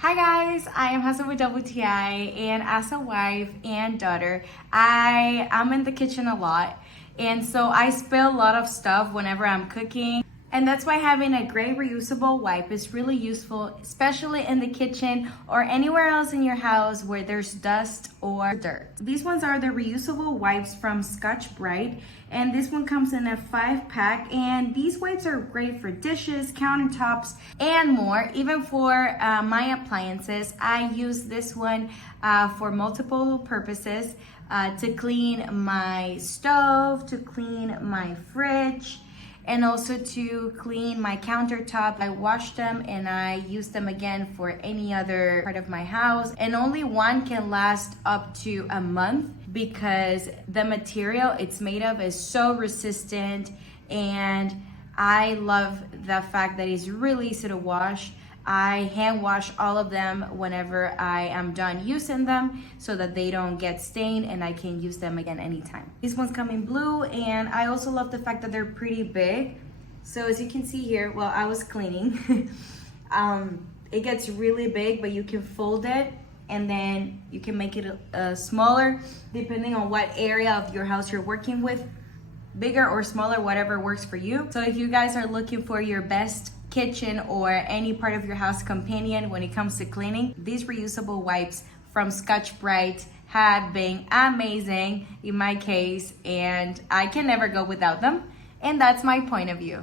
Hi guys, I am Hustle with WTI, and as a wife and daughter, I am in the kitchen a lot, and so I spill a lot of stuff whenever I'm cooking. And that's why having a great reusable wipe is really useful, especially in the kitchen or anywhere else in your house where there's dust or dirt. These ones are the reusable wipes from Scotch-Brite, and this one comes in a 5-pack, and these wipes are great for dishes, countertops, and more. Even for my appliances, I use this one for multiple purposes, to clean my stove, to clean my fridge, and also to clean my countertop. I wash them and I use them again for any other part of my house. And only one can last up to a month because the material it's made of is so resistant, and I love the fact that it's really easy to wash. I hand wash all of them whenever I am done using them so that they don't get stained and I can use them again anytime. These ones come in blue, and I also love the fact that they're pretty big. So as you can see here, while I was cleaning, it gets really big, but you can fold it and then you can make it smaller depending on what area of your house you're working with. Bigger or smaller, whatever works for you. So if you guys are looking for your best kitchen or any part of your house companion when it comes to cleaning, these reusable wipes from Scotch-Brite have been amazing in my case, and I can never go without them. And that's my point of view.